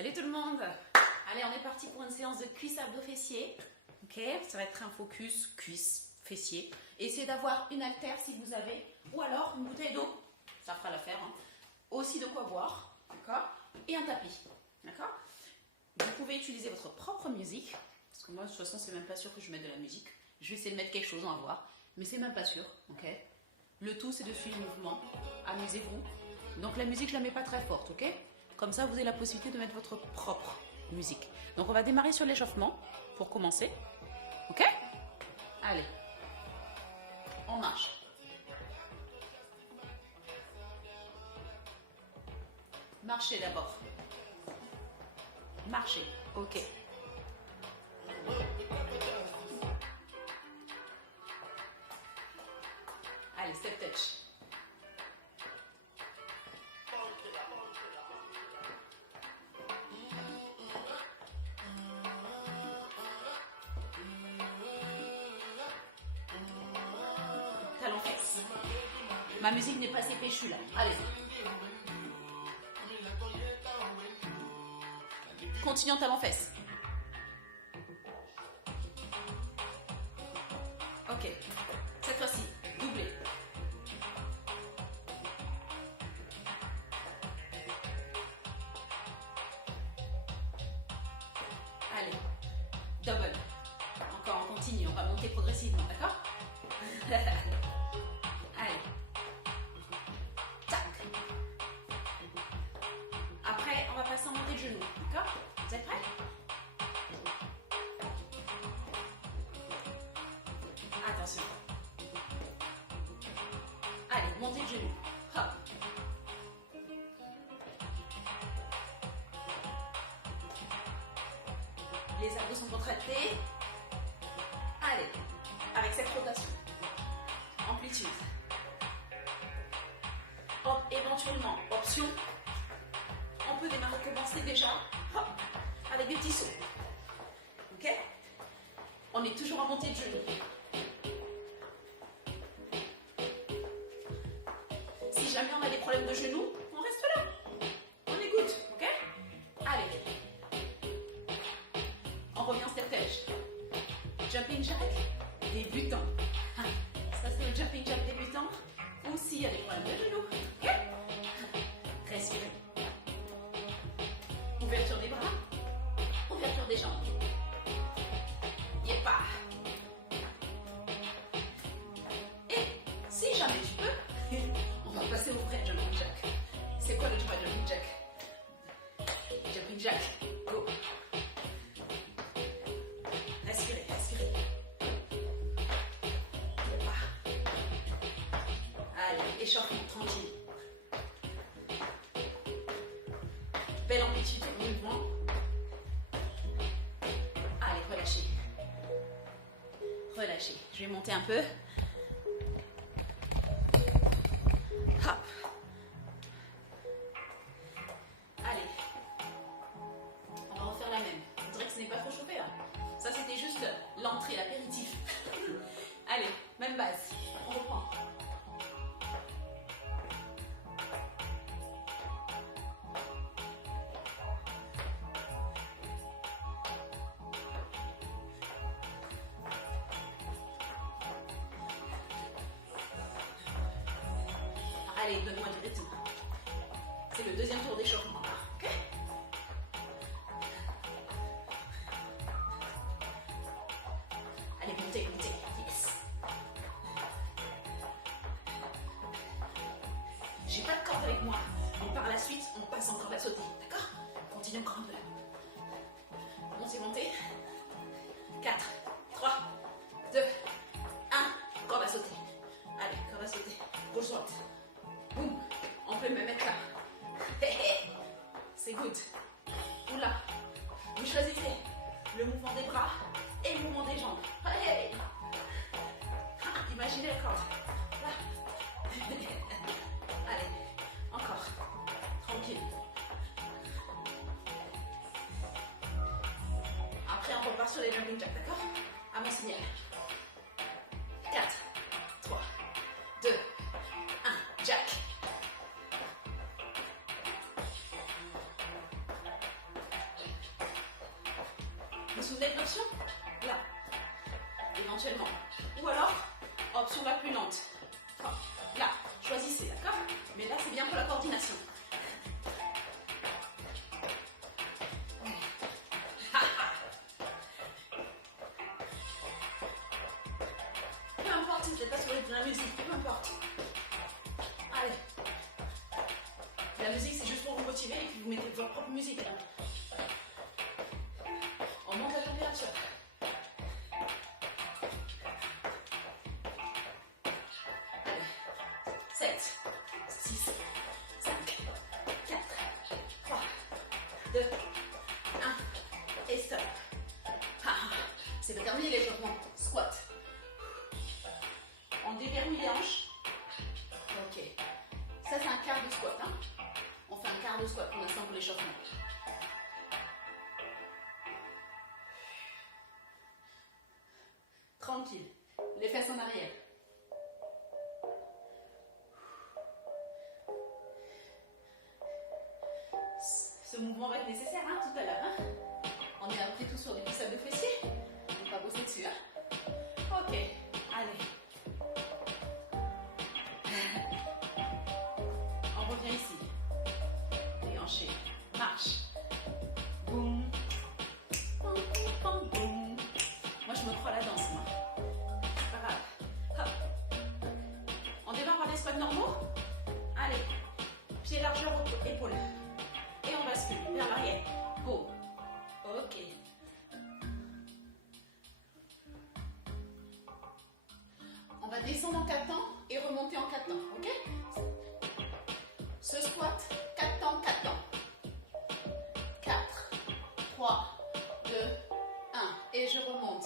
Salut tout le monde. Allez, on est parti pour une séance de cuisse abdos fessiers. Ok, ça va être un focus cuisse fessier. Essayez d'avoir une haltère si vous avez, ou alors une bouteille d'eau, ça fera l'affaire. Hein. Aussi de quoi boire, d'accord, et un tapis, d'accord. Vous pouvez utiliser votre propre musique, parce que moi de toute façon c'est même pas sûr que je mette de la musique. Je vais essayer de mettre quelque chose, on va voir, mais c'est même pas sûr, ok. Le tout c'est de suivre le mouvement, amusez-vous. Donc la musique je la mets pas très forte, ok. Comme ça vous avez la possibilité de mettre votre propre musique. Donc on va démarrer sur l'échauffement pour commencer, ok. Allez, on marche. Marchez d'abord. Marchez, ok. Allez, step touch. Talon fixe. Ma musique n'est pas assez péchue là. Allez. Continuons talon fesse. Ok. Cette fois-ci, doublé. Allez. Double. Encore, on continue. On va monter progressivement, d'accord? Allez. Tac. Après, on va passer en montée de genoux, d'accord? Vous êtes prêts? Attention. Allez, montée de genoux. Hop. Les abdos sont contractés. Allez, avec cette rotation. Amplitude. Hop, éventuellement, option. On peut démarrer, commencer déjà hop, avec des petits sauts. Ok? On est toujours en montée de genoux. Si jamais on a des problèmes de genoux, on reste là. On écoute, ok? Allez. On revient en step touch. Jumping jack débutant. Ça c'est le jumping jack débutant. Ou s'il y a des problèmes de genoux. Ok? Respirez. Ouverture des bras. Ouverture des jambes. Yepa. Et si jamais tu peux, on va passer au vrai jumping jack. C'est quoi le vrai jumping jack? Jumping jack. Go. Respirez, respirez. Yepa. Allez, échauffement tranquille. Belle amplitude de mouvement. Allez, relâchez. Relâchez. Je vais monter un peu. Hop. Allez. On va refaire la même. On dirait que ce n'est pas trop chauffé là. Ça c'était juste l'entrée, l'apéritif. Allez, même base. On reprend. Allez, donne-moi du rythme. C'est le deuxième tour d'échauffement. Ok? Allez, montez, montez. Yes. J'ai pas de corde avec moi. Donc par la suite, on passe encore la sauter. D'accord? Continue encore un peu là. Montez, montez. 4, 3, 2, 1. Corde à sauter. Allez, corde à sauter. Gauche droite. Boum. On peut même mettre là. C'est good. Oula. Vous choisissez le mouvement des bras et le mouvement des jambes. Hey. Imaginez la corde. Là. Allez. Encore. Tranquille. Après, on repart sur les jumping jacks, d'accord? À mon signal. 4, 3, 2, 1. Jack. Vous vous souvenez de l'option? Là, éventuellement. Ou alors, option la plus lente. Là, choisissez, d'accord? Mais là, c'est bien pour la coordination. Peu importe si vous n'êtes pas sur la musique, peu importe. Allez. La musique, c'est juste pour vous motiver et puis vous mettez votre propre musique. On monte la température. Allez. 7, 6, 5, 4, 3, 2, 1. Et stop. C'est pas terminé l'échauffement. Squat. On déverrouille les hanches. Ok. Ça, c'est un quart de squat. Hein. On fait un quart de squat pour l'instant pour l'échauffement. Tranquille. Les fesses en arrière. Ce mouvement va être nécessaire hein, tout à l'heure. Hein. On est après tout sur des biceps de fessiers. On va pas bosser dessus. Hein. Ok. Allez. On revient ici. Déhanché. Marche. Boum. Boum, boum, boum. Moi, je me crois à la danse, moi. C'est pas grave. Hop. On démarre par les squats normaux. Allez. Pied largeur, épaules. Et on bascule vers l'arrière. Boum. Ok. On va descendre en 4 temps et remonter en 4 temps. Ok? Ce squat, 4 temps, 4 temps. 4, 3, 2, 1. Et je remonte.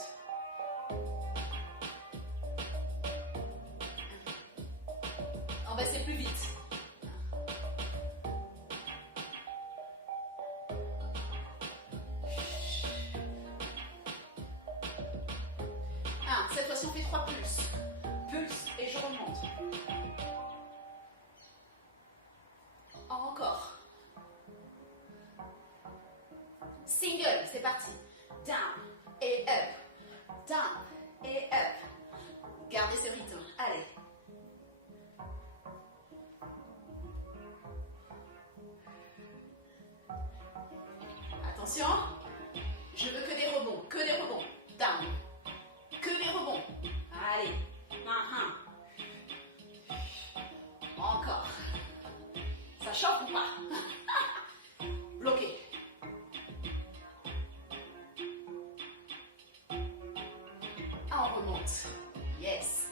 On va essayer plus vite. Cette fois-ci, on fait 3 pulses. Pulse et je remonte. Encore. Single, c'est parti. Down et up. Down et up. Gardez ce rythme. Allez. Attention. Je veux que des rebonds. Que des rebonds. Down. Que les rebonds. Allez. Encore. Ça chauffe ou pas? Bloqué. On remonte. Yes.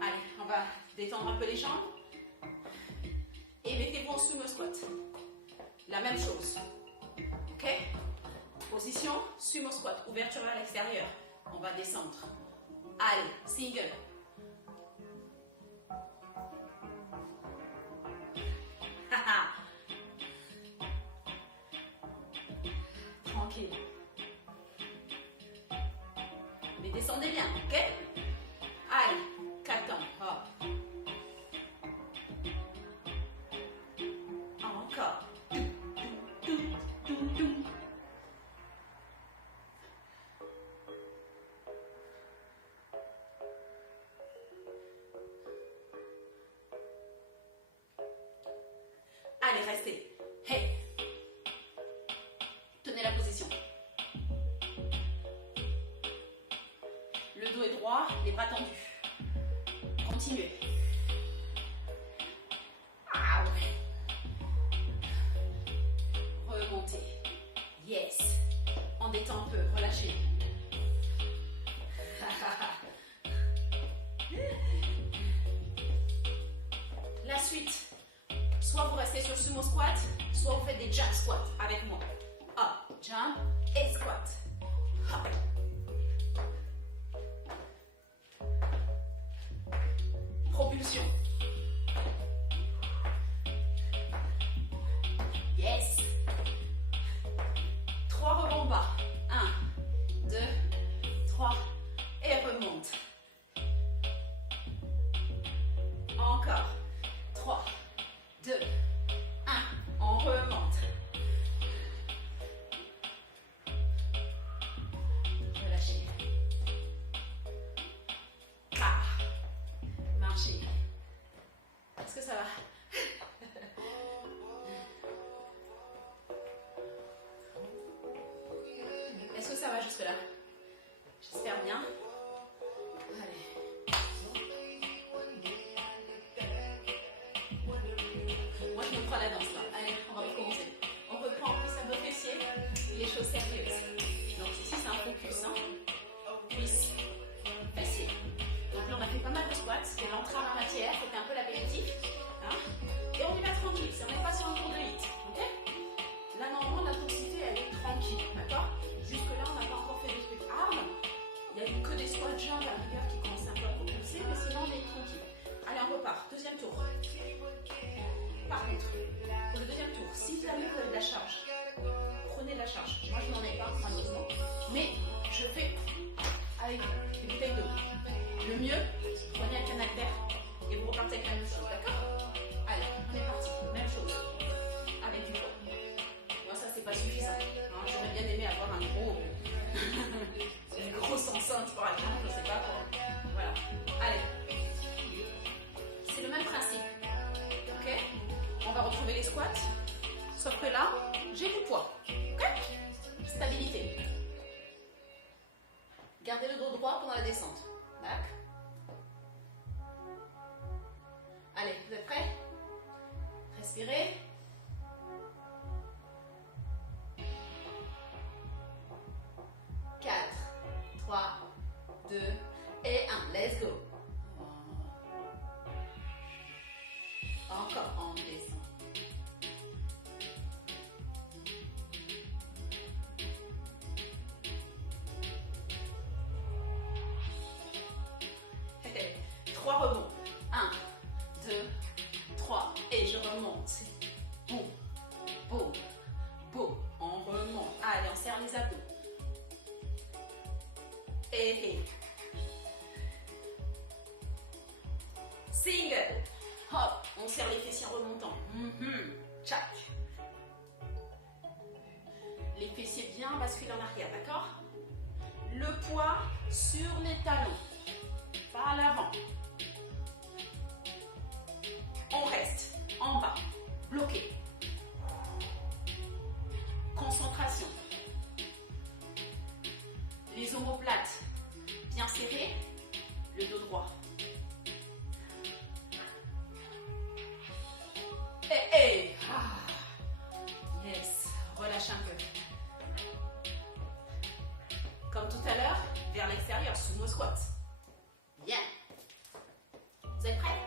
Allez, on va détendre un peu les jambes. Et mettez-vous en sumo squat. La même chose. Ok? Position, sumo squat. Ouverture à l'extérieur. On va descendre. Allez, single. Tranquille. Mais descendez bien, ok? Allez, 4 temps. Hop. Encore. Allez, restez. Hey. Tenez la position. Le dos est droit, les bras tendus. Continuez. Ah ouais. Remontez. Yes. On détend un peu, relâchez. La suite. Soit vous restez sur le sumo squat, soit vous faites des jump squats avec moi. Hop, jump et squat. Hop. Propulsion. Yes. 3 rebonds bas. 1, 2, 3 et remonte. Encore. 3, 2, 1. On remonte. ça va jusque-là? J'espère bien. Allez. Moi, je me prends la danse là. Allez, on va recommencer. On reprend en cuisse abdos fessiers, les choses sérieuses. Donc ici, c'est un focus. Hein. Cuisse, fessier. Donc là, on a fait pas mal de squats. C'était l'entrée en matière, c'était un peu l'apéritif. Hein. Et on y va tranquille. On n'est pas sur un cours de hit. Ok? Là, normalement, l'intensité, elle est tranquille. D'accord? Jusque-là, on n'a pas encore fait des trucs hard. Il n'y a eu que des squats jambes à la rigueur qui commencent un peu à propulser, mais sinon, on est tranquille. Allez, on repart. Deuxième tour. Par contre, pour le deuxième tour, si jamais vous avez de la charge, prenez de la charge. Moi, je n'en ai pas, malheureusement. Mais je fais avec des bouteilles d'eau. Le mieux, prenez un canal d'air et vous repartez avec la même chose. D'accord? Allez, on est parti. Même chose. Avec du poids. Moi, ça, c'est pas suffisant. Hein, j'aurais bien aimé avoir un gros. Une grosse enceinte, par exemple. Je sais pas quoi. Voilà. Allez. C'est le même principe. Ok? On va retrouver les squats. Sauf que là, j'ai du poids. Ok? Stabilité. Gardez le dos droit pendant la descente. D'accord? Allez, vous êtes prêts? Respirez. Quatre, 3, 2 et 1. Let's go. Encore, on descend. Trois rebonds. 1, 2, 3. Et je remonte. Boum, boum, boum. On remonte. Allez, on serre les abdos. Et single. Hop, on serre les fessiers en remontant. Tchac. Les fessiers bien basculent en arrière, d'accord? Le poids sur les talons, pas à l'avant. On reste en bas, bloqué. Concentration. Les omoplates bien serrés, le dos droit. Yes, relâche un peu. Comme tout à l'heure, vers l'extérieur, sumo squat. Bien. Vous êtes prêts?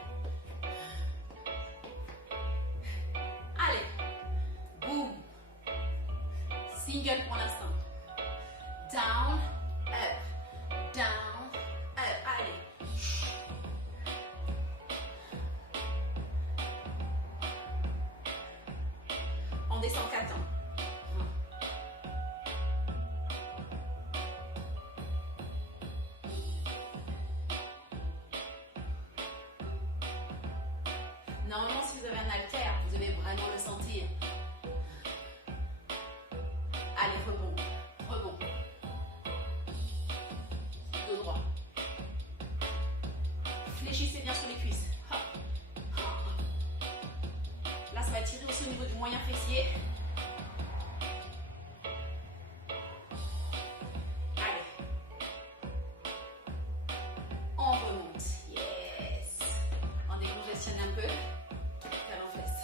Allez. Boum. Single pour l'instant. Down, up, down, up. Allez. On descend 4 temps. Normalement, si vous avez un haltère, vous devez vraiment le sentir. Allez, rebond, rebond. Dos droit. Fléchissez bien sur les cuisses. Hop. Là, ça va tirer aussi au niveau du moyen fessier. Allez. On remonte. Yes. On décongestionne un peu. Talon fesse.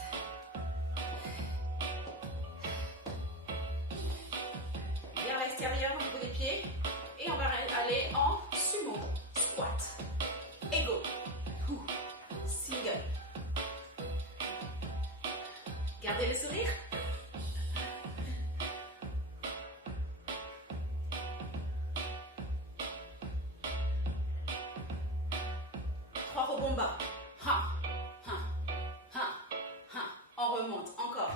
Vers l'extérieur au niveau des pieds. Et on va aller en sumo. Squat. Ego. Single. Gardez le sourire. Trois rebonds bas. Ha, ha, ha, ha. On remonte. Encore.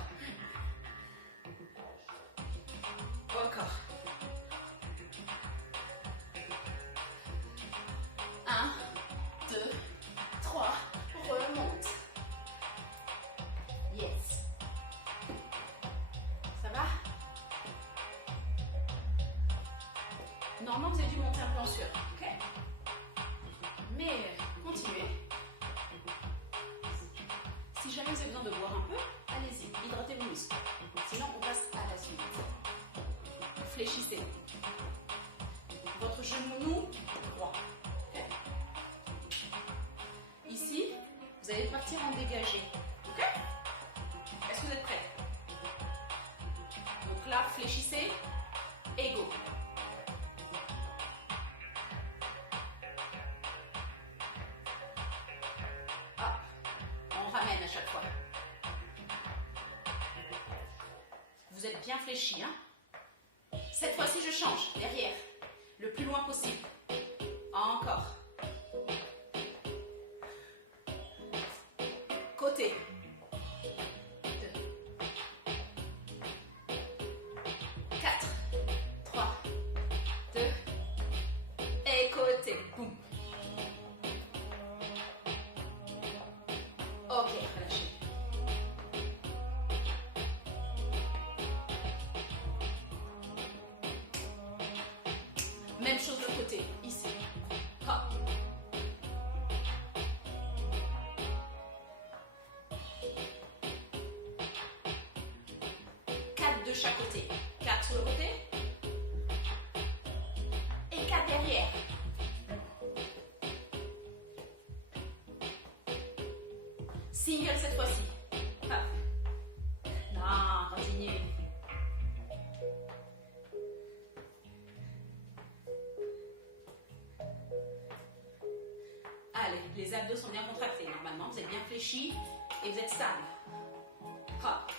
Encore. 1, 2, 3. Remonte. Yes. Ça va? Normalement, vous avez dû monter un peu en sueur. Ok? Mais continuez. Si jamais vous avez besoin de boire un peu, allez-y, hydratez vos muscles. Sinon, on passe à la suite. Fléchissez. votre genou droit. Okay. Ici, vous allez partir en dégagé. Ok? Est-ce que vous êtes prêts? Donc là, fléchissez et go. Hop. On ramène à chaque fois. Vous êtes bien fléchi, hein? Cette fois-ci, je change. Derrière. Le plus loin possible. Encore. Côté. 2. 4. 3. 2. Et côté. Boum. Ok, relâchez. Même chose de côté, ici. Hop. Quatre de chaque côté. 4 sur le côté. Et 4 derrière. Single cette fois-ci. Hop. Non, continuez. Allez, les abdos sont bien contractés. Normalement, vous êtes bien fléchis et vous êtes stable. Hop.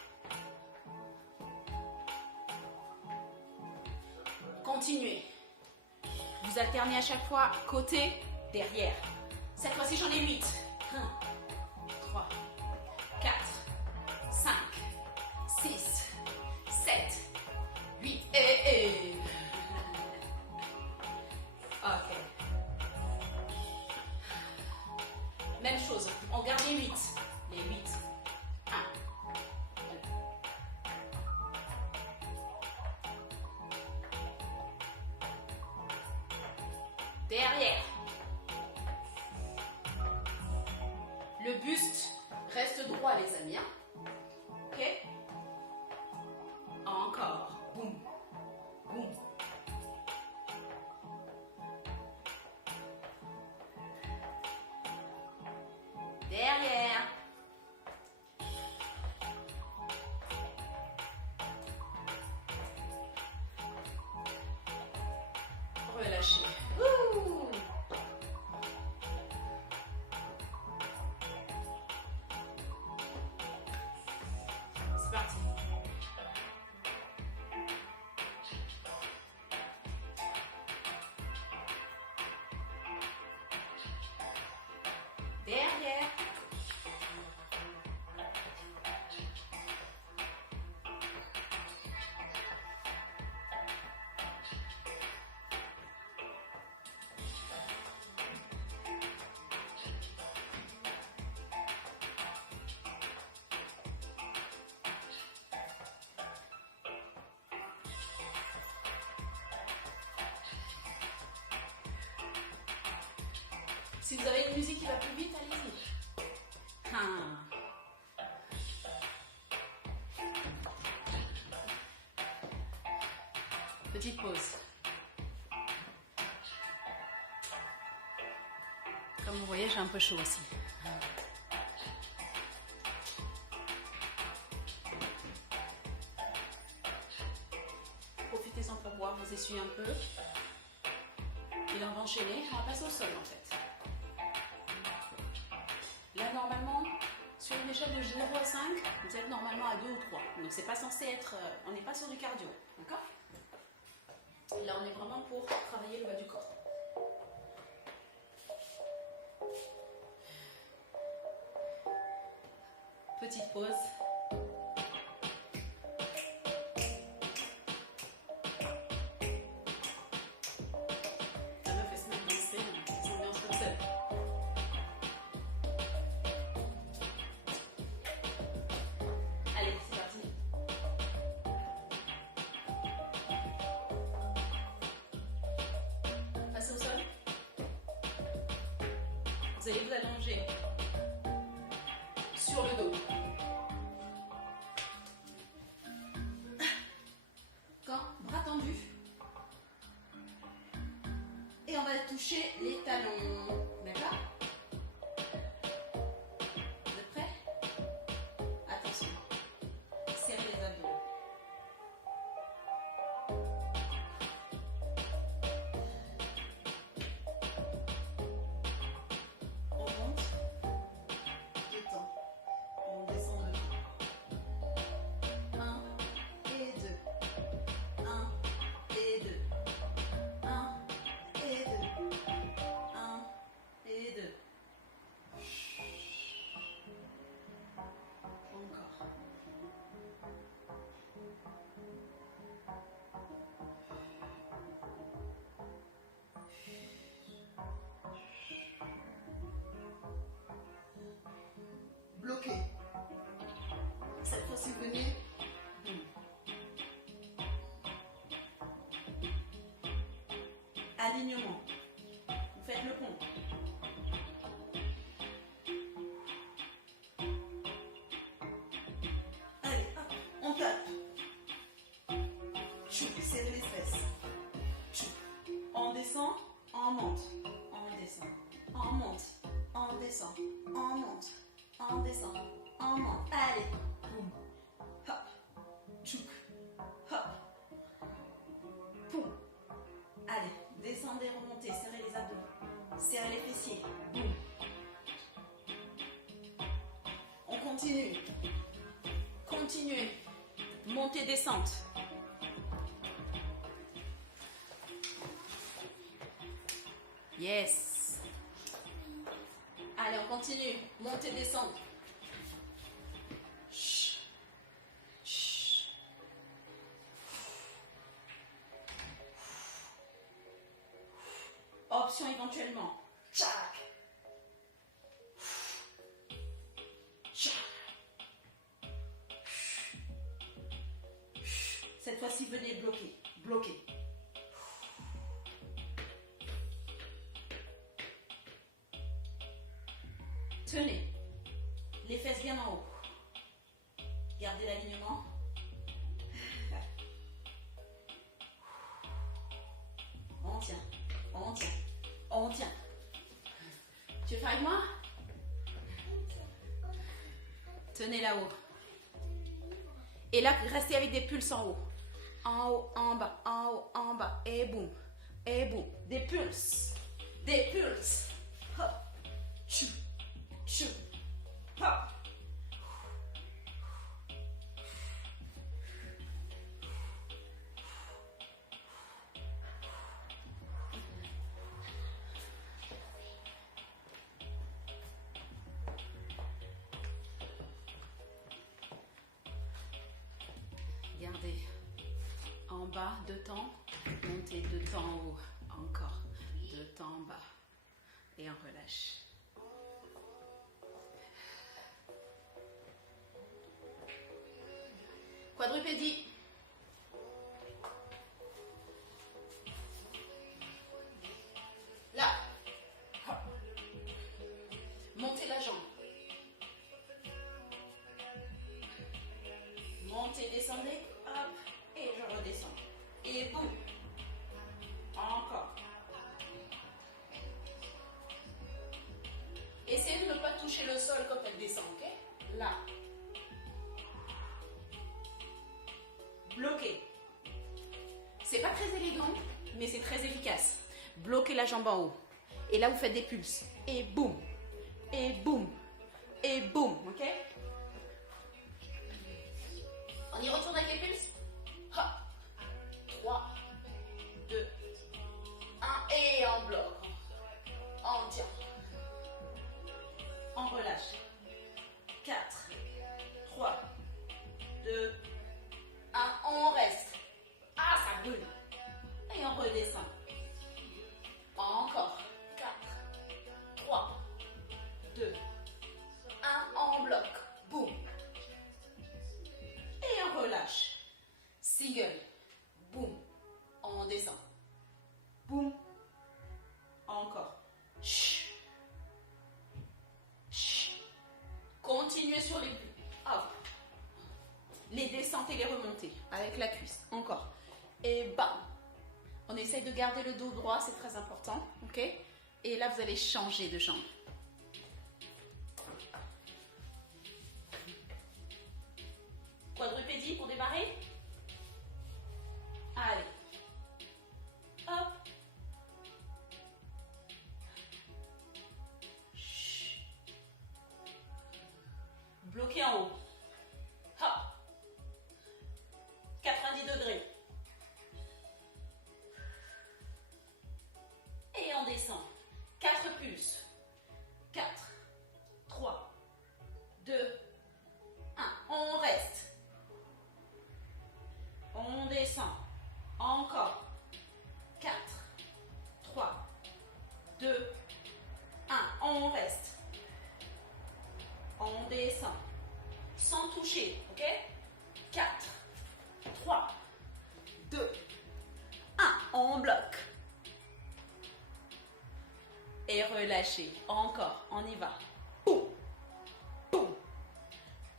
Continuez. Vous alternez à chaque fois côté, derrière. Cette fois-ci, j'en ai 8. 1, 3, 4, 5, 6, 7, 8 et... Ok. Même chose, on garde les 8. Les 8. 1, 2. Derrière. Le buste reste droit, les amis. Hein? Ok? Encore. Boum. Boum. Derrière. Relâchez. Ouh. C'est parti. Derrière. Si vous avez une musique qui va plus vite, allez-y. Petite pause. Comme vous voyez, j'ai un peu chaud aussi. Profitez-en pour boire, vous essuyez un peu. Et là, on va enchaîner. On va passer au sol en fait. Là, normalement, sur une échelle de 0 à 5, vous êtes normalement à 2 ou 3. Donc, c'est pas censé être... on n'est pas sur du cardio. D'accord? Là, on est vraiment pour travailler le bas du corps. Petite pause. Ça me fait se mettre danser, c'est une ambiance comme ça. Allez, c'est parti. Passez au sol. Vous allez vous allonger sur le dos. Bras tendus. toucher les talons. D'accord? Vous êtes prêts? Attention. Serrez les abdos. On monte. 2 temps. On descend 2. 1 et 2. 1 et 2. 1 et 2. 1 et 2. Encore. Bloqué. Cette fois-ci, venez. Alignement. Vous faites le pont. Allez, hop, on tape. Chou, serrez les fesses. Chou. On descend, on monte. On descend, on monte. On descend, on monte. On descend, on monte. Allez. Boum. Hop. Chouk. Hop. Poum. Allez, descendez, remontez, serrez les abdos. Serrez les fessiers. Boum. On continue. Continuez. Montée, descente. Yes. Allez, on continue. Montée, descente. Chut. Chut. Option éventuellement. Tchac. Tchac. Cette fois-ci, venez bloquer. Bloquer. Tenez. Les fesses bien en haut. Gardez l'alignement. On tient. On tient. On tient. Tu veux faire avec moi? Tenez là-haut. Et là, restez avec des pulses en haut. En haut, en bas, en haut, en bas. Et boum. Et boum. Des pulses. Des pulses. Hop. Chou. Chou. Hop. Gardez. En bas, 2 temps. Montez 2 temps en haut. Encore. 2 temps en bas. Et on relâche. Quadrupédie. Là. Hop. Montez la jambe. Montez, descendez. Hop. Et je redescends. Et boum. Encore. Essayez de ne pas toucher le sol quand elle descend, ok? Là. Bloquez. C'est pas très élégant, mais c'est très efficace. Bloquez la jambe en haut. Et là, vous faites des pulses. Et boum. Et boum. Et boum. Ok? On y retourne avec les pulses. Hop. 3, 2, 1. Et on bloque. On tient. On relâche. 4, 3, 2, 1. On reste. Ah, ça brûle. Et on redescend. Encore. 4, 3, 2, 1. On bloque. Boum. Et on relâche. Single. Boum. On descend. Boum. Encore. Chut. Chut. Continuez sur les plis. Hop. Les descentes et les remontées avec la cuisse. Encore. Et bam. On essaye de garder le dos droit, c'est très important, ok? Et là, vous allez changer de jambe. Quadrupédie pour démarrer. Allez. Hop. Chut. Bloqué en haut. Hop. 90 degrés. Et on descend. 4 pulses. 4, 3, 2, 1. On reste. On descend. Encore. 4, 3, 2, 1. On reste. On descend. Sans toucher, ok? 4, 3, 2, 1. On bloque. Et relâchez. Encore. On y va. Boum. Boum.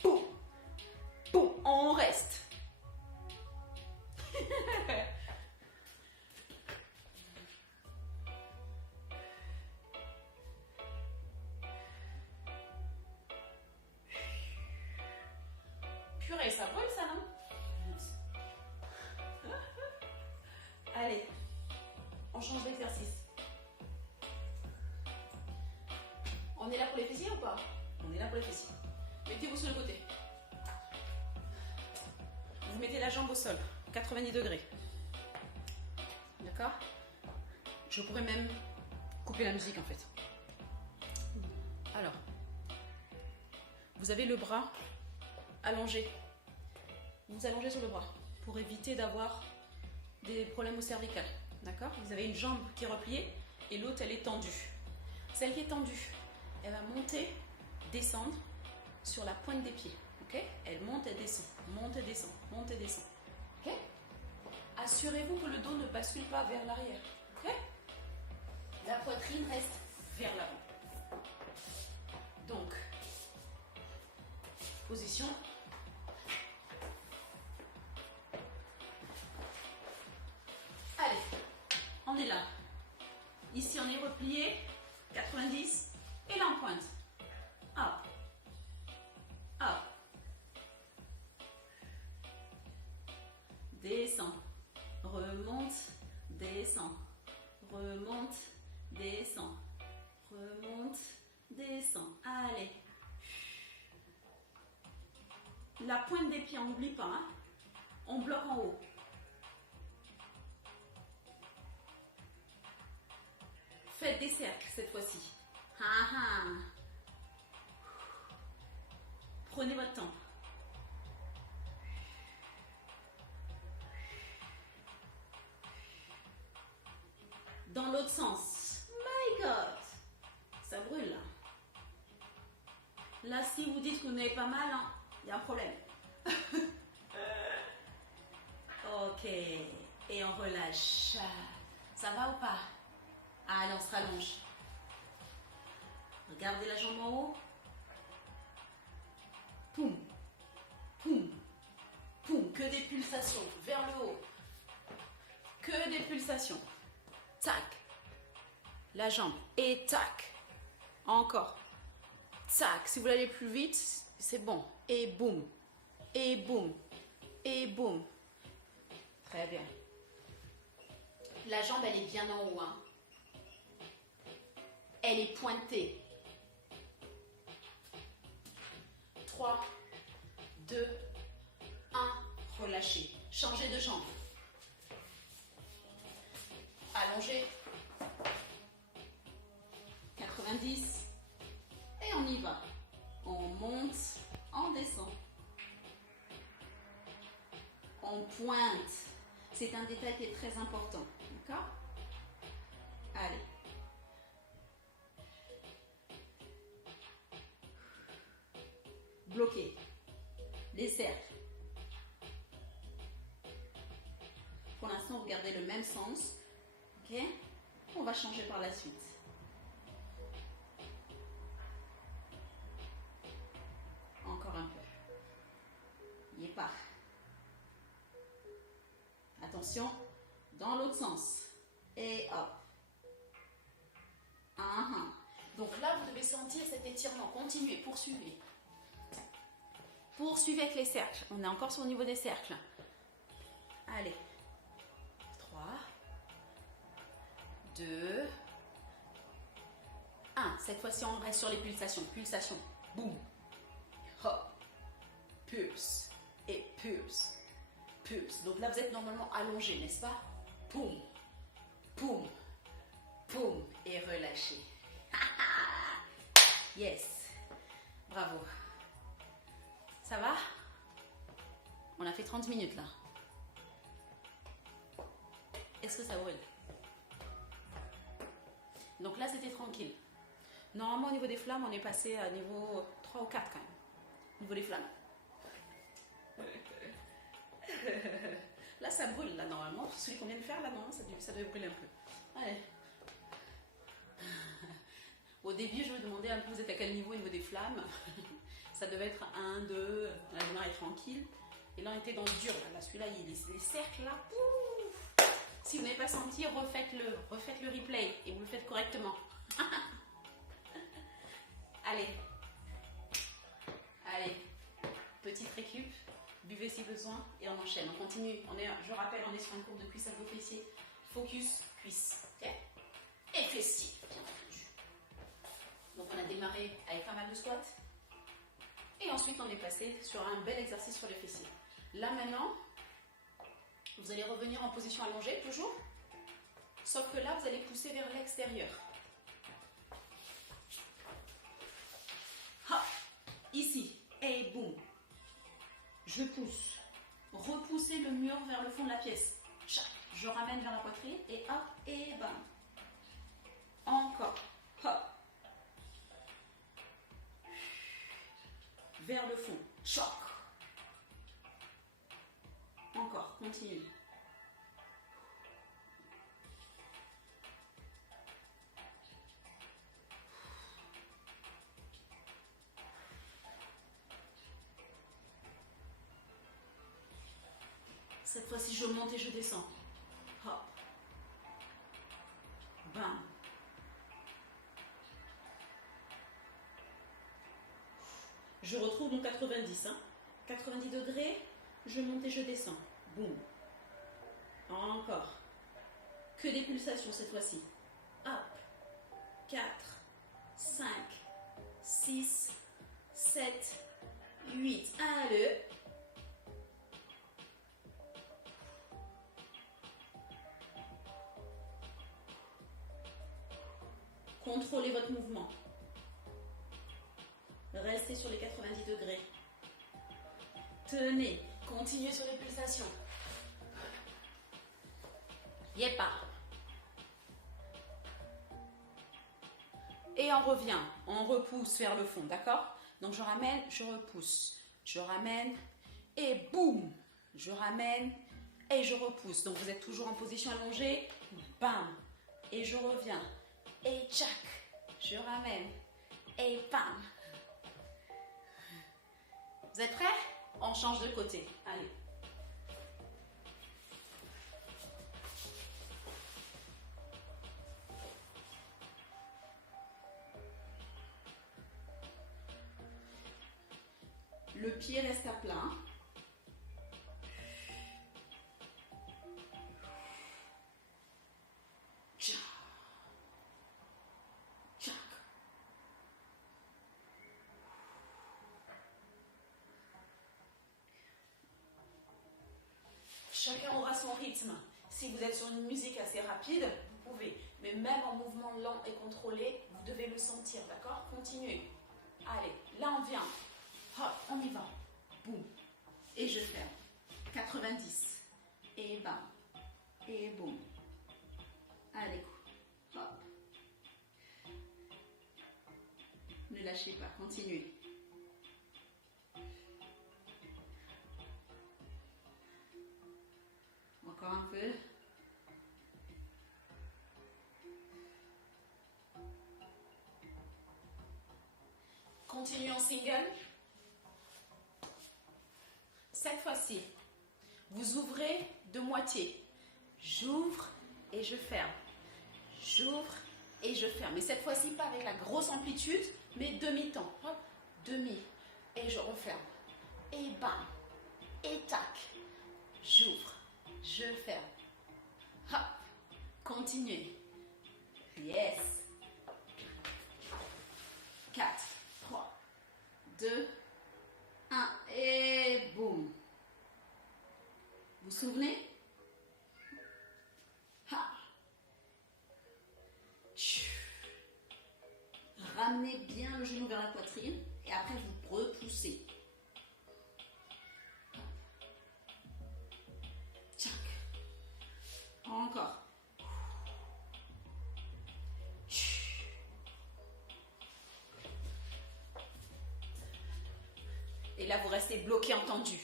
Boum. Boum. On reste. Purée, ça brûle ça, non? Allez, on change d'exercice. On est là pour les fessiers ou pas? On est là pour les fessiers. Mettez-vous sur le côté. Vous mettez la jambe au sol, 90 degrés. D'accord? Je pourrais même couper la musique en fait. Alors, vous avez le bras allongé. Vous vous allongez sur le bras pour éviter d'avoir des problèmes au cervical. D'accord? Vous avez une jambe qui est repliée et l'autre elle est tendue. Celle qui est tendue, elle va monter, descendre sur la pointe des pieds. Ok? Elle monte et descend, monte et descend, monte et descend. Ok? Assurez-vous que le dos ne bascule pas vers l'arrière. Ok? La poitrine reste vers l'avant. Donc, position. Allez, on est là. Ici, on est replié, 90, et là, on pointe. Hop. Hop. Descend. Remonte, descend. Remonte, descend. Remonte, descend. Allez. La pointe des pieds, on n'oublie pas. Hein? On bloque en haut. Faites des cercles cette fois-ci. Prenez votre temps. Dans l'autre sens. My God! Ça brûle là. Là, si vous dites que vous n'avez pas mal, hein, il y a un problème. Ok. Et on relâche. Ça va ou pas? Allez, on se rallonge. Regardez la jambe en haut. Poum. Poum. Poum. Que des pulsations vers le haut. Que des pulsations. Tac. La jambe. Et tac. Encore. Tac. Si vous voulez aller plus vite, c'est bon. Et boum. Et boum. Et boum. Très bien. La jambe, elle est bien en haut. Hein. Elle est pointée. 3, 2, 1. Relâchez. Changez de jambe. Allongez. 90. Et on y va. On monte, on descend. On pointe. C'est un détail qui est très important. D'accord? Allez. Bloquez. Les cercles. Pour l'instant, vous gardez le même sens. Ok? On va changer par la suite. Encore un peu. Y est pas. Attention, dans l'autre sens. et hop. Donc là, vous devez sentir cet étirement. Continuez, poursuivez. Poursuivez avec les cercles. On est encore sur le niveau des cercles. Allez. 3, 2, 1. Cette fois-ci, on reste sur les pulsations. Pulsation. Boum. Hop. Pulse. Et pulse. Pulse. Donc là, vous êtes normalement allongé, n'est-ce pas? Poum. Poum. Poum. Et relâchez. Yes. Bravo. Ça va? On a fait 30 minutes là. Est-ce que ça brûle? Donc là, c'était tranquille. Normalement, au niveau des flammes, on est passé à niveau 3 ou 4 quand même. Au niveau des flammes. Là, ça brûle, là, normalement. Celui qu'on vient de faire, là, non, ça devait brûler un peu. Allez. Au début, je me demandais un peu, vous êtes à quel niveau au niveau des flammes? Ça devait être 1, 2, la lumière est tranquille. Et là, on était dans le dur. Là, celui-là, il y a les cercles, là. Ouf. Si vous n'avez pas senti, refaites le replay et vous le faites correctement. Allez. Allez. Petite récup. Buvez si besoin et on enchaîne. On continue. Je rappelle, on est sur une courbe de cuisse à dos fessier. Focus, cuisse. Okay. Et fessier, bien entendu. Donc on a démarré avec pas mal de squats. Et ensuite on est passé sur un bel exercice sur les fessiers. Là maintenant, vous allez revenir en position allongée, toujours. Sauf que là, vous allez pousser vers l'extérieur. Hop, ici. Et boum. Je pousse. Repoussez le mur vers le fond de la pièce. Je ramène vers la poitrine et hop, et bam. Encore. Hop. Vers le fond. Choc. Encore. Continue. Cette fois-ci, je monte et je descends. Hop. Bam. Je retrouve mon 90. 90 degrés, je monte et je descends. Boum. Encore. Que des pulsations cette fois-ci. Hop. 4, 5, 6, 7, 8. Allez. Contrôlez votre mouvement. Restez sur les 90 degrés. Tenez. Continuez sur les pulsations. Yepa. Et on revient. On repousse vers le fond, d'accord? Donc je ramène, je repousse. Je ramène et boum. Je ramène et je repousse. Donc vous êtes toujours en position allongée. Bam. Et je reviens. Et tchac. Je ramène. Et bam. Vous êtes prêts? On change de côté. Allez. Le pied reste à plat. Tchac. Tchac. Chacun aura son rythme. Si vous êtes sur une musique assez rapide, vous pouvez. Mais même en mouvement lent et contrôlé, vous devez le sentir, d'accord? Continuez. Allez, là on vient. Hop, on y va. Boum. Et je ferme. 90. Et bam. Et boum. Allez, hop. Ne lâchez pas, continuez. Encore un peu. Continuez en single. Cette fois-ci, vous ouvrez de moitié. J'ouvre et je ferme. J'ouvre et je ferme. Et cette fois-ci, pas avec la grosse amplitude, mais demi-temps. Hop, demi. Et je referme. Et bam. Et tac. J'ouvre. Je ferme. Hop. Continuez. Yes. 4, 3, 2, 1. Et boum. Vous vous souvenez? Ha. Ramenez bien le genou vers la poitrine et après vous repoussez. Tchac. Encore. Et là, vous restez bloqué en tendu.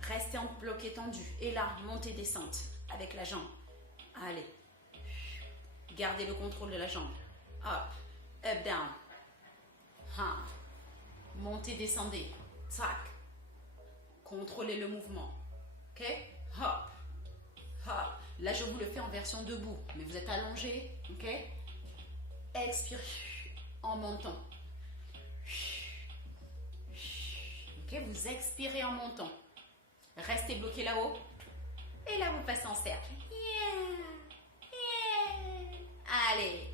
Restez en bloqué tendu. Et là, montée, descente avec la jambe. Allez. Gardez le contrôle de la jambe. Up, up, down. Ha. Montez, descendez. Tac. Contrôlez le mouvement. Ok? Hop. Hop. Là, je vous le fais en version debout. Mais vous êtes allongé. Ok? Expirez en montant. Ok? Vous expirez en montant. Restez bloqué là-haut. Et là, vous passez en cercle. Yeah. Yeah. Allez.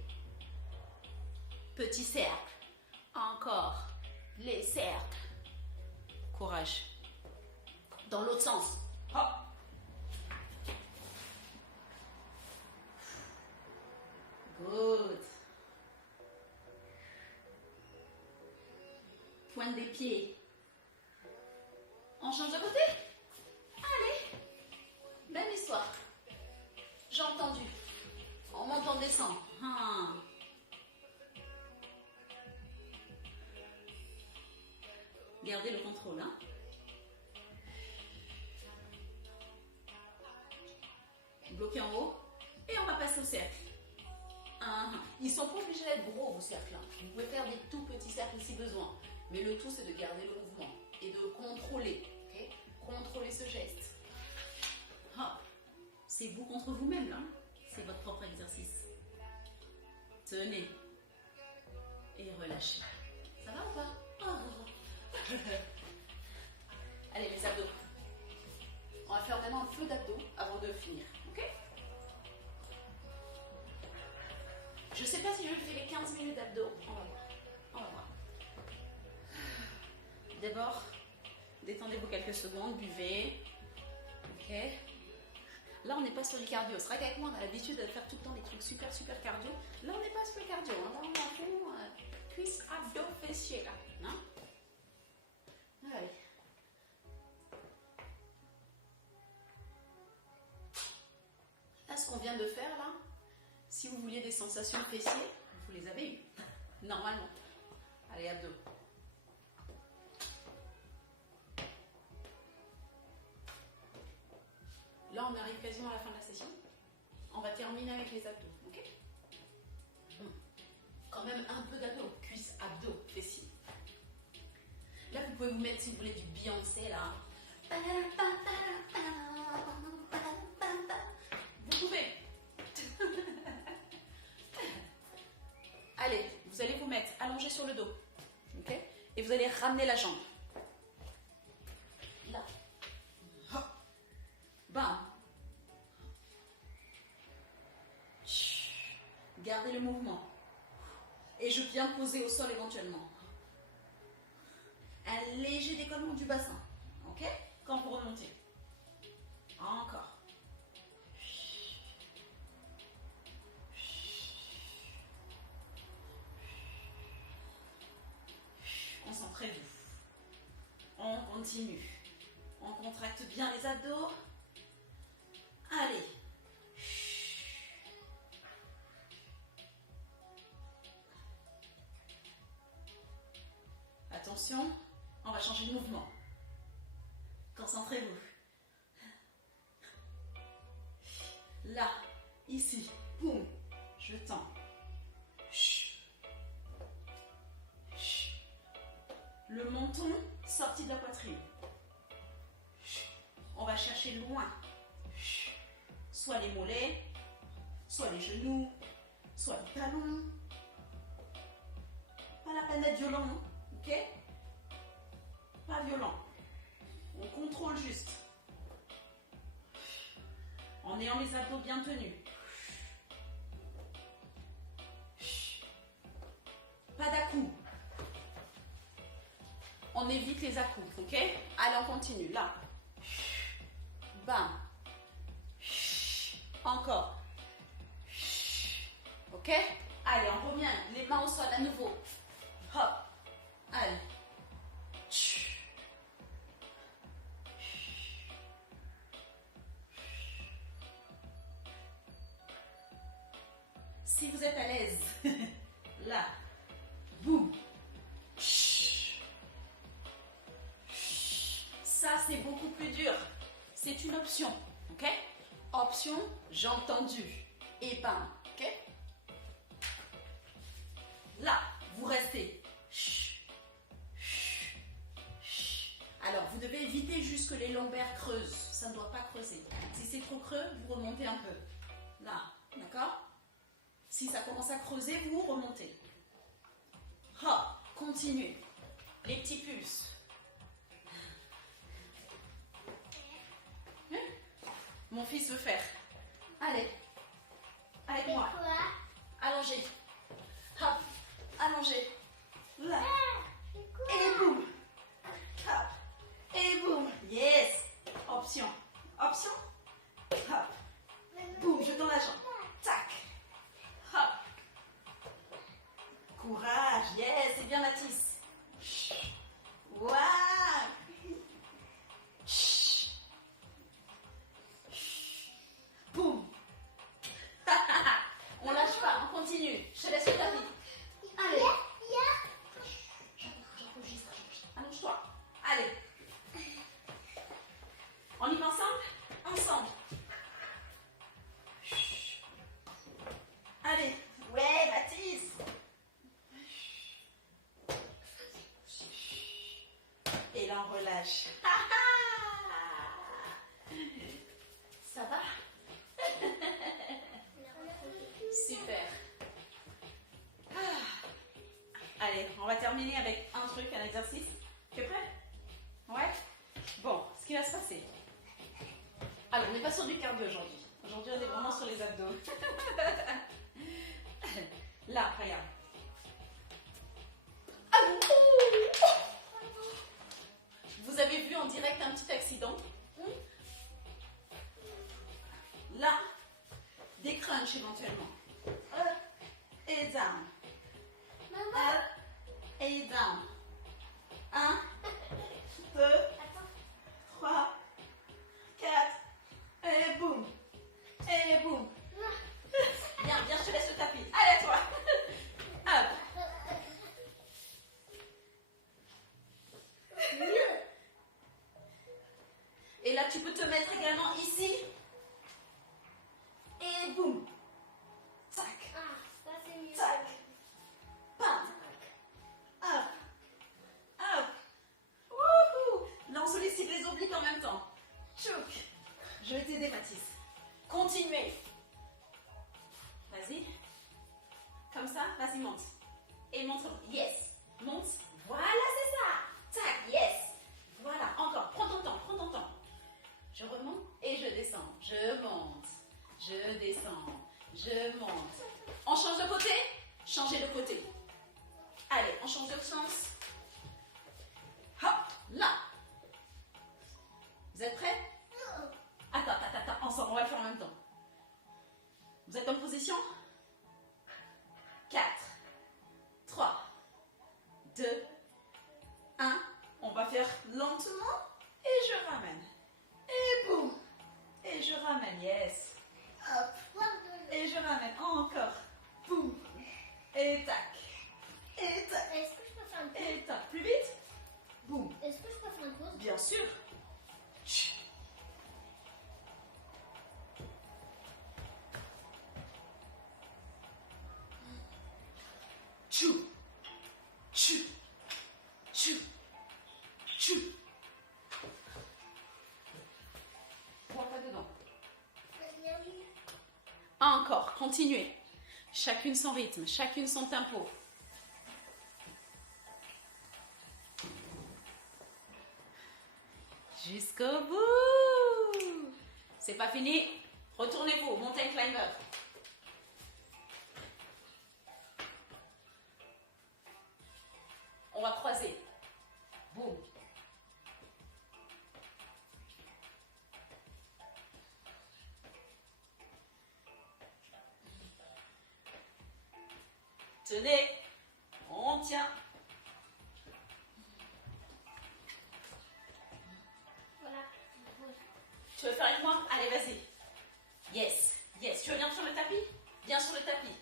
Petit cercle. Encore. Les cercles. Courage. Dans l'autre sens. Hop. Good. Pointe des pieds. On change de côté? Allez. Même histoire. Jambes tendues. On monte, on descend. Gardez le contrôle. Hein? Bloqué en haut. Et on va passer au cercle. Ils ne sont pas obligés d'être gros, vos cercles. Hein. Vous pouvez faire des tout petits cercles si besoin. Mais le tout, c'est de garder le mouvement et de contrôler. Okay? Contrôler ce geste. C'est vous contre vous-même, là. C'est votre propre exercice. Tenez. Et relâchez. Ça va ou pas? Allez, les abdos. On va faire vraiment un peu d'abdos avant de finir. Ok? Je ne sais pas si je vais faire les 15 minutes d'abdos. On va voir. On va voir. D'abord, détendez-vous quelques secondes, buvez. Ok? Là, on n'est pas sur du cardio. C'est vrai qu'avec moi, on a l'habitude de faire tout le temps des trucs super, super cardio. Là, on n'est pas sur le cardio. Hein. Là, on a fait cuisse, abdos, fessiers. Là. Hein? Allez. Là, ce qu'on vient de faire, là, si vous vouliez des sensations fessiers, vous les avez eues. Normalement. Allez, abdos. Là, on arrive quasiment à la fin de la session. On va terminer avec les abdos, ok? Quand même un peu d'abdos, cuisses, abdos, fessiers. Là, vous pouvez vous mettre, si vous voulez, du Beyoncé, là. Vous pouvez. Allez, vous allez vous mettre allongé sur le dos, ok? Et vous allez ramener la jambe. Là. Bam. Gardez le mouvement. Et je viens poser au sol éventuellement. Un léger décollement du bassin. Ok? Quand vous remontez. Encore. Concentrez-vous. On continue. On contracte bien les abdos. Allez. Attention, on va changer de mouvement. Concentrez-vous. Là, ici, boum, je tends. Le menton sorti de la poitrine. On va chercher loin. Soit les mollets, soit les genoux, soit les talons. Pas la peine d'être violent, ok? Pas violent. On contrôle juste. En ayant les abdos bien tenus. Pas d'à-coups. On évite les à-coups, ok? Allez, on continue. Là. Bam. Encore. Ok? Allez, on revient. Les mains au sol à nouveau. Hop. Allez. Si vous êtes à l'aise, là, boum. Ça, c'est beaucoup plus dur. C'est une option, ok? Option, j'ai entendu. Et bam, ok? Là, vous restez. Alors, vous devez éviter juste que les lombaires creusent. Ça ne doit pas creuser. Si c'est trop creux, vous remontez un peu. Là, d'accord? Si ça commence à creuser, vous remontez. Hop, continuez. Les petits pouces. Mon fils veut faire. Allez. Avec moi. Allongez. Hop. Allongez. Là. Et boum. Hop. Et boum. Yes. Option. Option. Hop. Boum. Je tends la jambe. Tac. Hop. Courage. Yes. C'est bien, Mathis. Waouh. Boum. On lâche pas, on continue. Je te laisse le tapis. Allez. J'enregistre. Allonge-toi. Allez. On y va ensemble? Ensemble. Allez. Ouais, Mathis. Et là, on relâche. Ça va? Super. Allez, on va terminer avec un truc, un exercice. Tu es prêt? Ouais? Bon, ce qui va se passer. Alors, on n'est pas sur du cardio aujourd'hui. Aujourd'hui, on est vraiment sur les abdos. Là, regarde. Vous avez vu en direct un petit accident? Là, des crunchs éventuellement. Up et down. Up et down. 1, 2, 3, 4. Et boum. Et boum. Bien, bien, je te laisse le tapis. Allez, à toi. Hop. Et là, tu peux te mettre également ici. Et boum. Tac. Tac. Pam. Hop. Hop. Wouhou. Là, on sollicite les obliques en même temps. Tchouk. Je vais t'aider, Mathis. Continuez. Vas-y. Comme ça, vas-y, monte. Et monte. Yes. Monte. Voilà, c'est ça. Tac. Yes. Voilà. Encore. Prends ton temps. Prends ton temps. Je remonte et je descends. Je monte. Je descends. Je monte. On change de côté? Changez de côté. Allez, on change de sens. Hop, là. Vous êtes prêts? Attends. Ensemble, on va le faire en même temps. Vous êtes en position? 4, 3, 2, 1. On va faire lentement et je ramène. Et boum. Et je ramène, yes. Hop. Et je ramène encore. Boum. Et tac. Et tac. Est-ce que je peux faire une pause? Et tac. Plus vite. Boum. Est-ce que je peux faire une pause? Bien sûr. Tchou. Tchou. Tchou. Tchou. Prends pas dedans. Encore, continuez. Chacune son rythme, chacune son tempo. Jusqu'au bout. C'est pas fini. Retournez-vous, mountain climber. On va croiser. Boum. Tenez, on tient. Voilà. Tu veux faire avec moi? Allez, vas-y. Yes, yes. Tu veux venir sur le tapis? Viens sur le tapis.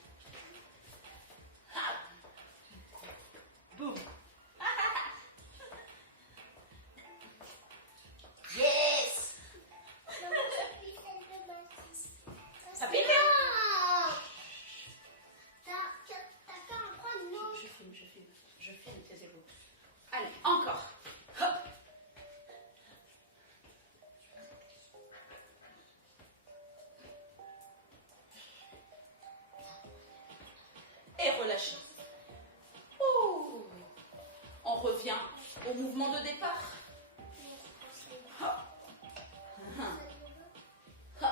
Ah. Boum. Yes. Ça pique? Je filme, taisez-vous. Allez, encore. Hop. Et relâchez. Ouh. On revient au mouvement de départ. Hop. Hop.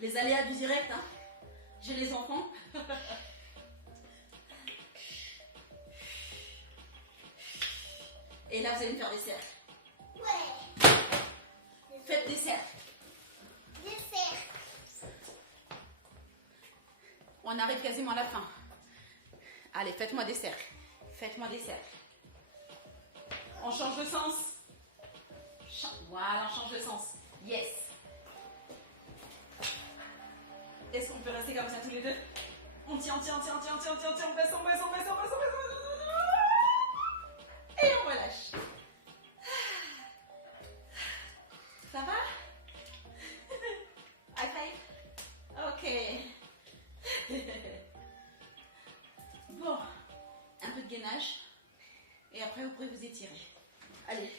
Les aléas du direct, hein. J'ai les enfants. Et là, vous allez me faire des cercles. Ouais. Faites des cercles. Des cercles. On arrive quasiment à la fin. Allez, faites-moi des cercles. Faites-moi des cercles. On change de sens. Voilà, on change de sens. Yes. Est-ce qu'on peut rester comme ça tous les deux? On tient, on tient, on tient, on tient, on tient, on tient, on tient, on baisse, on baisse, on baisse, on baisse, on baisse. Et on relâche. Ça va? High five? Ok. Bon, un peu de gainage. Et après, vous pouvez vous étirer. Allez.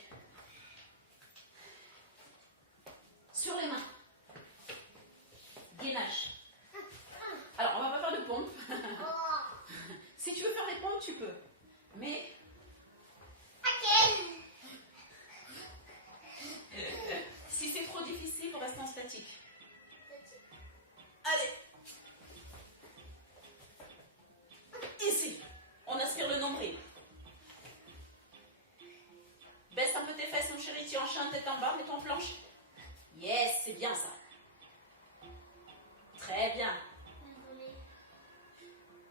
Sur les mains. Gainage. Alors, on va pas faire de pompe. Si tu veux faire des pompes, tu peux. Mais si c'est trop difficile, on reste en statique. Allez. Ici, on aspire le nombril. Baisse un peu tes fesses, mon chéri. Tu enchaînes tête en bas, mets ton planche. Yes, c'est bien ça. Très bien.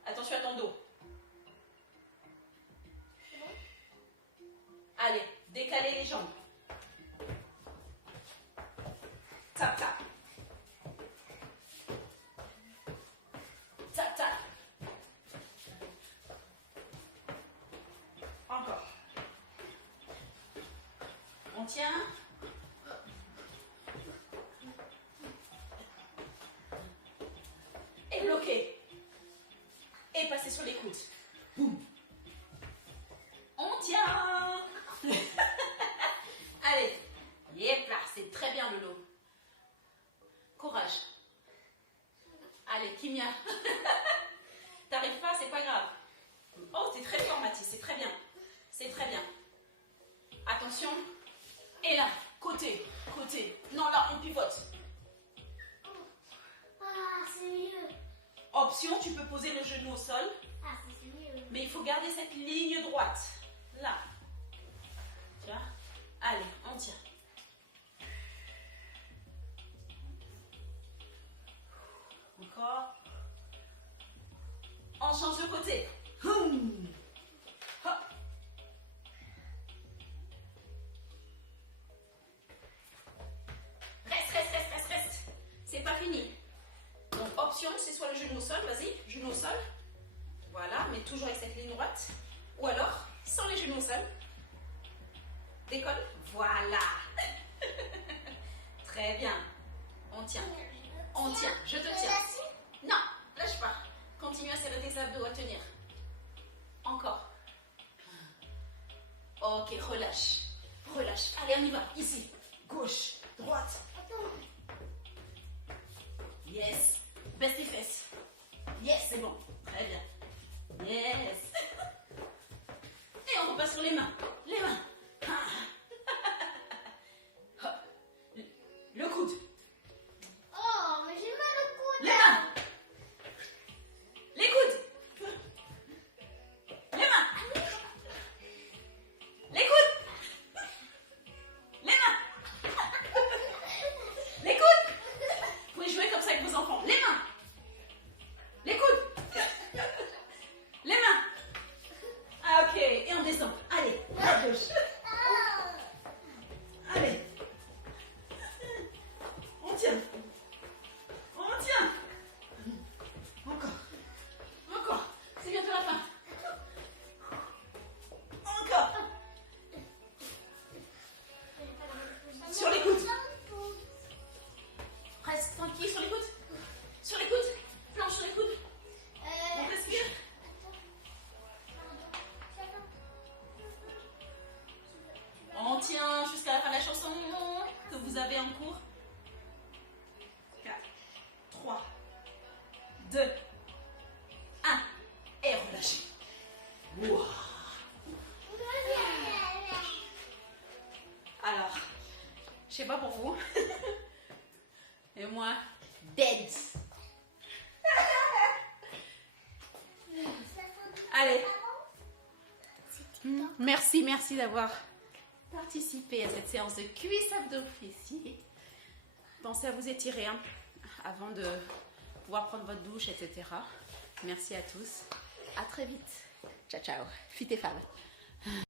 Attention à ton dos. Allez, décalez les jambes. Tap, tap. Tap, tap. Encore. On tient. Et bloquer. Et passer sur les coudes. Boum. On tient. Allez. Yep là, c'est très bien le lot. Courage. Allez, Kimia. T'arrives pas, c'est pas grave. Oh, t'es très fort, Mathis, c'est très bien. C'est très bien. Attention. Et là, côté, côté. Non, là, on pivote. Ah, c'est mieux. Option, tu peux poser le genou au sol. Ah, c'est mieux. Mais il faut garder cette ligne droite. Là. Tu vois? Allez, on tient. Encore. On change de côté. Hum. Hop. Reste, reste, reste, reste, reste. C'est pas fini. Donc, option, c'est soit le genou au sol. Vas-y, genou au sol. Voilà, mais toujours avec cette ligne droite. Ou alors, sans les genoux au sol. Décolle. Voilà. Très bien. On tient. On tient. Je te tiens. Non, lâche pas. Continue à serrer tes abdos, à tenir. Encore. Ok, relâche. Relâche. Allez, Allez, on y va. Ici. Gauche, droite. Attends. Yes. Baisse tes fesses. Yes, c'est bon. Très bien. Yes. Et on repasse sur les mains. Les mains. Hop. Le coude. Oh, mais j'ai mal au coude. Les mains. Les coudes. Les mains. Les coudes. Les mains. Les coudes. Vous pouvez jouer comme ça avec vos enfants. Les mains. Les coudes. Les mains. Ah, ok. Et on descend. Allez. À gauche. Allez. On tient. On tient. Encore. Encore. C'est bientôt la fin. Encore. Sur les coudes. Reste tranquille sur les coudes. Sur les coudes. Planche sur les coudes. On respire. On tient jusqu'à la fin de la chanson que vous avez en cours. 4, 3, 2, 1. Et relâchez. Wow. Alors, je sais pas pour vous. Et moi, dead. Allez. Merci d'avoir participé à cette séance de cuisse abdos fessiers. Pensez à vous étirer avant de pouvoir prendre votre douche, etc. Merci à tous. À très vite. Ciao, ciao. Fit et fab.